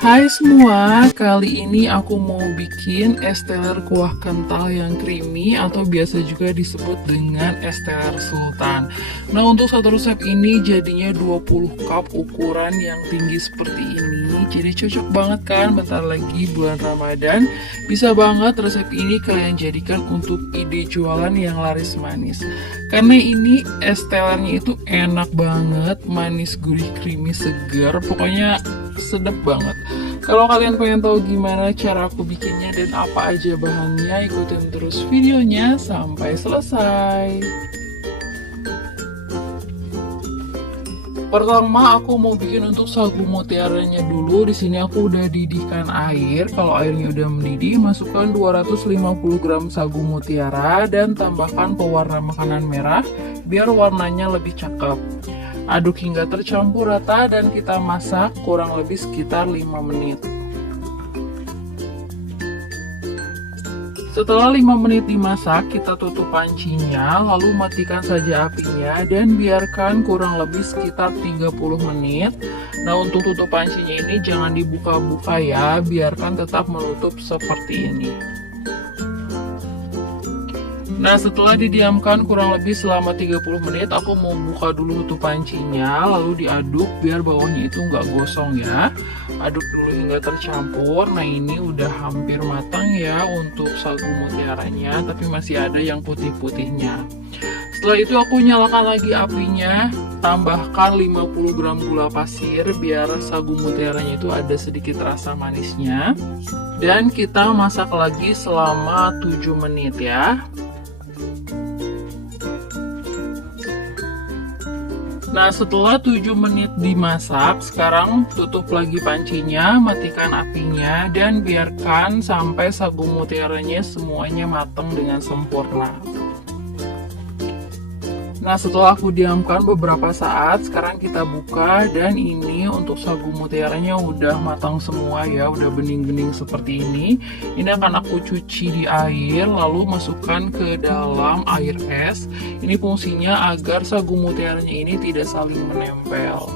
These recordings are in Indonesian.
Hai semua, kali ini aku mau bikin es teler kuah kental yang creamy atau biasa juga disebut dengan es teler sultan. Nah, untuk satu resep ini jadinya 20 cup ukuran yang tinggi seperti ini. Jadi cocok banget kan bentar lagi bulan Ramadan. Bisa banget resep ini kalian jadikan untuk ide jualan yang laris manis. Karena ini es telernya itu enak banget, manis, gurih, creamy, segar. Pokoknya sedap banget. Kalau kalian pengen tahu gimana cara aku bikinnya dan apa aja bahannya, ikutin terus videonya sampai selesai. Pertama aku mau bikin untuk sagu mutiaranya dulu. Di sini aku udah didihkan air. Kalau airnya udah mendidih, masukkan 250 gram sagu mutiara dan tambahkan pewarna makanan merah biar warnanya lebih cakep. Aduk hingga tercampur rata dan kita masak kurang lebih sekitar 5 menit. Setelah 5 menit dimasak, kita tutup pancinya, lalu matikan saja apinya dan biarkan kurang lebih sekitar 30 menit. Nah, untuk tutup pancinya ini jangan dibuka-buka ya, biarkan tetap menutup seperti ini. Nah, setelah didiamkan kurang lebih selama 30 menit, aku mau buka dulu tutup pancinya, lalu diaduk biar bawahnya itu nggak gosong ya. Aduk dulu hingga tercampur. Nah, ini udah hampir matang ya untuk sagu mutiaranya, tapi masih ada yang putih-putihnya. Setelah itu aku nyalakan lagi apinya, tambahkan 50 gram gula pasir biar sagu mutiaranya itu ada sedikit rasa manisnya. Dan kita masak lagi selama 7 menit ya. Nah, setelah 7 menit dimasak, sekarang tutup lagi pancinya, matikan apinya, dan biarkan sampai sagu mutiaranya semuanya matang dengan sempurna. Nah, setelah aku diamkan beberapa saat, sekarang kita buka dan ini untuk sagu mutiaranya udah matang semua ya, udah bening-bening seperti ini. Ini akan aku cuci di air, lalu masukkan ke dalam air es. Ini fungsinya agar sagu mutiaranya ini tidak saling menempel.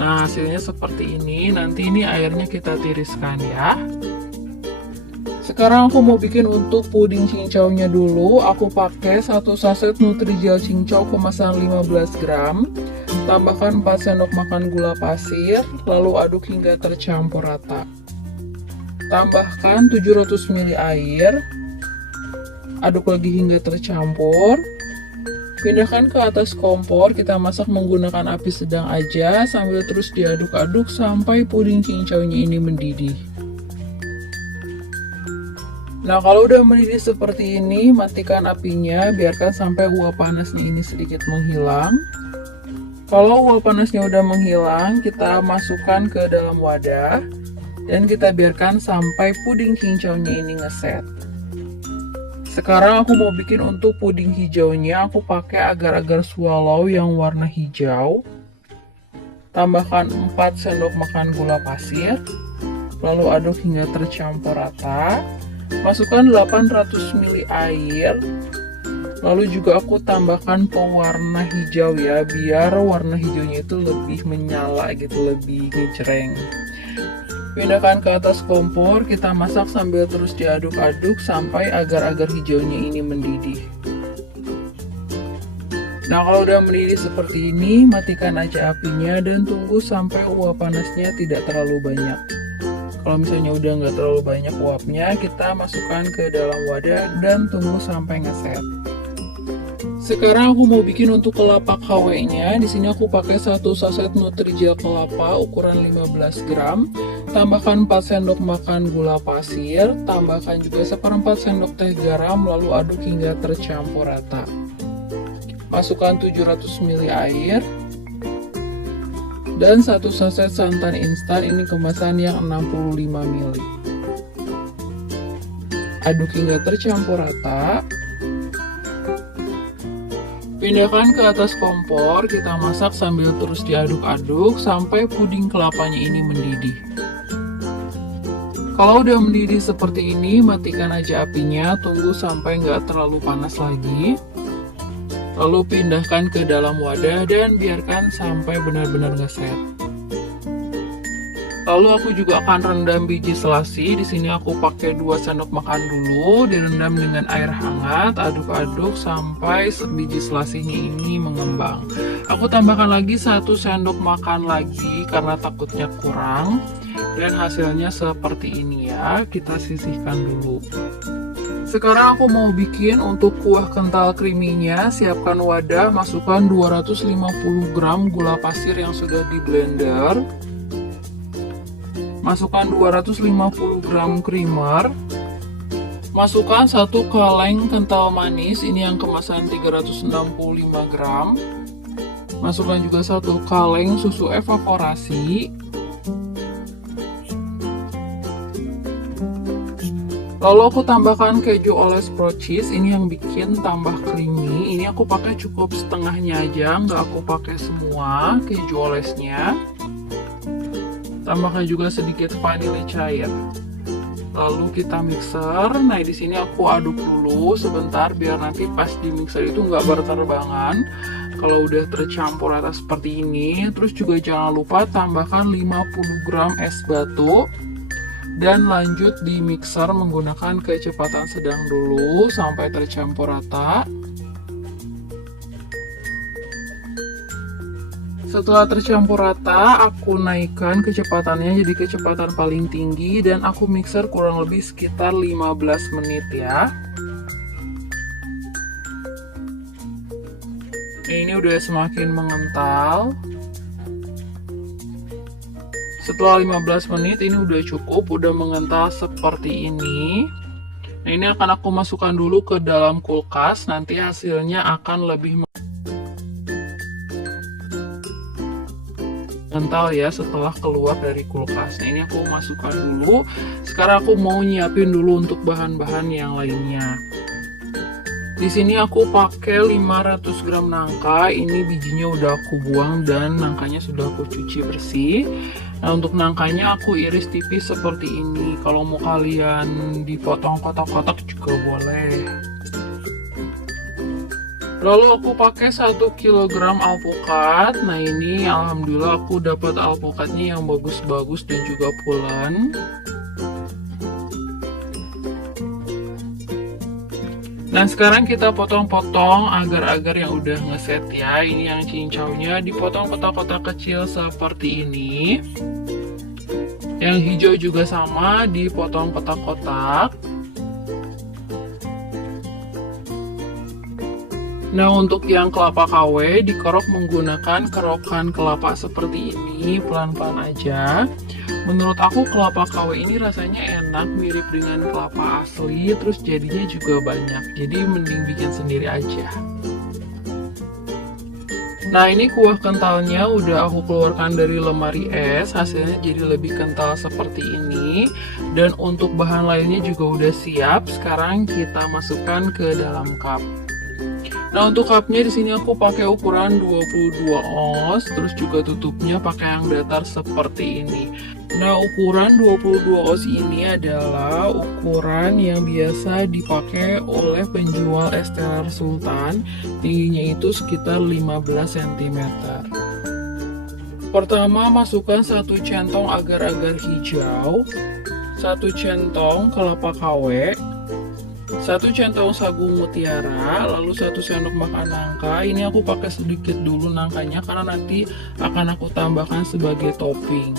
Nah, hasilnya seperti ini. Nanti ini airnya kita tiriskan ya. Sekarang aku mau bikin untuk puding cincaunya dulu. Aku pakai 1 saset Nutrijel cincau kemasan 15 gram. Tambahkan 4 sendok makan gula pasir, lalu aduk hingga tercampur rata. Tambahkan 700 ml air. Aduk lagi hingga tercampur. Pindahkan ke atas kompor, kita masak menggunakan api sedang aja sambil terus diaduk-aduk sampai puding cincaunya ini mendidih. Nah, kalau udah mendidih seperti ini, matikan apinya, biarkan sampai uap panasnya ini sedikit menghilang. Kalau uap panasnya udah menghilang, kita masukkan ke dalam wadah dan kita biarkan sampai puding cincaunya ini ngeset. Sekarang aku mau bikin untuk puding hijaunya. Aku pakai agar-agar swallow yang warna hijau. Tambahkan 4 sendok makan gula pasir, lalu aduk hingga tercampur rata. Masukkan 800 ml air, lalu juga aku tambahkan pewarna hijau ya, biar warna hijaunya itu lebih menyala gitu, lebih ngejreng. Pindahkan ke atas kompor, kita masak sambil terus diaduk-aduk sampai agar-agar hijaunya ini mendidih. Nah, kalau udah mendidih seperti ini, matikan aja apinya dan tunggu sampai uap panasnya tidak terlalu banyak. Kalau misalnya udah nggak terlalu banyak uapnya, kita masukkan ke dalam wadah dan tunggu sampai ngeset. Sekarang aku mau bikin untuk kelapa KW-nya. Di sini aku pakai 1 saset Nutrijel kelapa ukuran 15 gram. Tambahkan 4 sendok makan gula pasir, tambahkan juga 1/4 sendok teh garam, lalu aduk hingga tercampur rata. Masukkan 700 ml air. Dan 1 saset santan instan, ini kemasan yang 65 ml. Aduk hingga tercampur rata. Pindahkan ke atas kompor, kita masak sambil terus diaduk-aduk sampai puding kelapanya ini mendidih. Kalau udah mendidih seperti ini, matikan aja apinya, tunggu sampai nggak terlalu panas lagi. Lalu pindahkan ke dalam wadah dan biarkan sampai benar-benar ngeset. Lalu aku juga akan rendam biji selasi. Di sini aku pakai 2 sendok makan dulu, direndam dengan air hangat, aduk-aduk sampai biji selasinya ini mengembang. Aku tambahkan lagi 1 sendok makan lagi karena takutnya kurang. Dan hasilnya seperti ini ya, kita sisihkan dulu. Sekarang aku mau bikin untuk kuah kental creamy-nya. Siapkan wadah, masukkan 250 gram gula pasir yang sudah di blender. Masukkan 250 gram creamer. Masukkan 1 kaleng kental manis, ini yang kemasan 365 gram. Masukkan juga 1 kaleng susu evaporasi. Lalu aku tambahkan keju oles pro cheese, ini yang bikin tambah creamy. Ini aku pakai cukup setengahnya aja, nggak aku pakai semua keju olesnya. Tambahkan juga sedikit vanili cair. Lalu kita mixer. Nah, di sini aku aduk dulu sebentar biar nanti pas di mixer itu nggak berterbangan. Kalau udah tercampur rata seperti ini, terus juga jangan lupa tambahkan 50 gram es batu. Dan lanjut di mixer menggunakan kecepatan sedang dulu sampai tercampur rata. Setelah tercampur rata, aku naikkan kecepatannya jadi kecepatan paling tinggi dan aku mixer kurang lebih sekitar 15 menit ya. Ini udah semakin mengental. Setelah 15 menit ini udah cukup, udah mengental seperti ini. Nah, ini akan aku masukkan dulu ke dalam kulkas, nanti hasilnya akan lebih mengental ya setelah keluar dari kulkas. Nah, ini aku masukkan dulu. Sekarang aku mau nyiapin dulu untuk bahan-bahan yang lainnya. Di sini aku pakai 500 gram nangka. Ini bijinya udah aku buang dan nangkanya sudah aku cuci bersih. Nah, untuk nangkanya aku iris tipis seperti ini. Kalau mau kalian dipotong kotak-kotak juga boleh. Lalu aku pakai 1 kg alpukat. Nah, ini alhamdulillah aku dapat alpukatnya yang bagus-bagus dan juga pulen. Nah, sekarang kita potong-potong agar-agar yang udah ngeset ya. Ini yang cincaunya dipotong kotak-kotak kecil seperti ini. Yang hijau juga sama, dipotong kotak-kotak. Nah, untuk yang kelapa KW dikerok menggunakan kerokan kelapa seperti ini, pelan-pelan aja. Menurut aku kelapa KW ini rasanya enak, mirip dengan kelapa asli, terus jadinya juga banyak. Jadi mending bikin sendiri aja. Nah, ini kuah kentalnya udah aku keluarkan dari lemari es, hasilnya jadi lebih kental seperti ini. Dan untuk bahan lainnya juga udah siap, sekarang kita masukkan ke dalam cup. Nah, untuk cupnya di sini aku pakai ukuran 22 oz, terus juga tutupnya pakai yang datar seperti ini. Nah, ukuran 22 oz ini adalah ukuran yang biasa dipakai oleh penjual es teler Sultan. Tingginya itu sekitar 15 cm. Pertama, masukkan 1 centong agar-agar hijau, 1 centong kelapa KW, 1 centong sagu mutiara, lalu 1 sendok makan nangka. Ini aku pakai sedikit dulu nangkanya karena nanti akan aku tambahkan sebagai topping.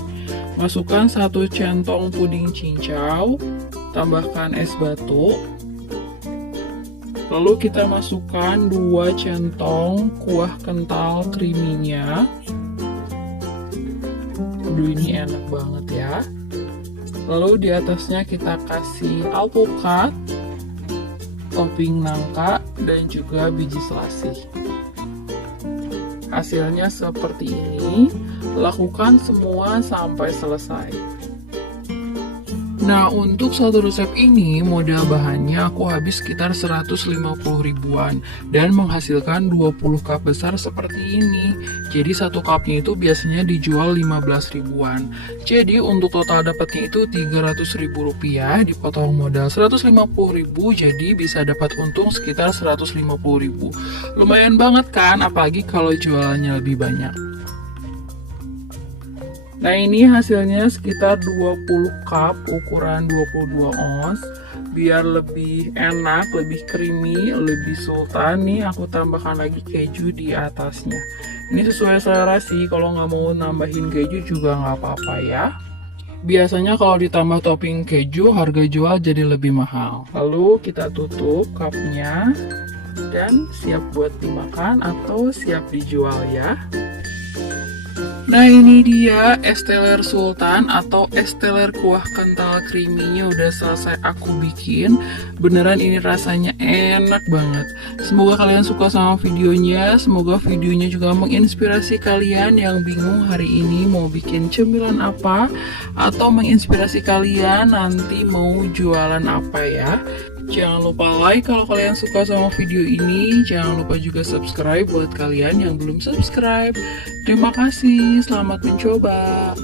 Masukkan 1 centong puding cincau, tambahkan es batu. Lalu kita masukkan 2 centong kuah kental creamy-nya. Aduh, ini enak banget ya. Lalu di atasnya kita kasih alpukat, topping nangka, dan juga biji selasih. Hasilnya seperti ini. Lakukan semua sampai selesai. Nah, untuk satu resep ini modal bahannya aku habis sekitar 150 ribuan dan menghasilkan 20 cup besar seperti ini. Jadi satu cupnya itu biasanya dijual 15 ribuan. Jadi untuk total dapatnya itu 300 ribu rupiah, dipotong modal 150 ribu, jadi bisa dapat untung sekitar 150 ribu. Lumayan banget kan, apalagi kalau jualannya lebih banyak. Nah ini hasilnya sekitar 20 cup ukuran 22 ons. Biar lebih enak, lebih creamy, lebih sultan nih aku tambahkan lagi keju di atasnya. Ini sesuai selera sih, kalau nggak mau nambahin keju juga nggak apa-apa ya. Biasanya kalau ditambah topping keju harga jual jadi lebih mahal. Lalu kita tutup cupnya dan siap buat dimakan atau siap dijual ya. Nah ini dia es teler sultan atau es teler kuah kental creamy-nya udah selesai aku bikin. Beneran ini rasanya enak banget. Semoga kalian suka sama videonya. Semoga videonya juga menginspirasi kalian yang bingung hari ini mau bikin cemilan apa, atau menginspirasi kalian nanti mau jualan apa ya. Jangan lupa like kalau kalian suka sama video ini. Jangan lupa juga subscribe buat kalian yang belum subscribe. Terima kasih, selamat mencoba.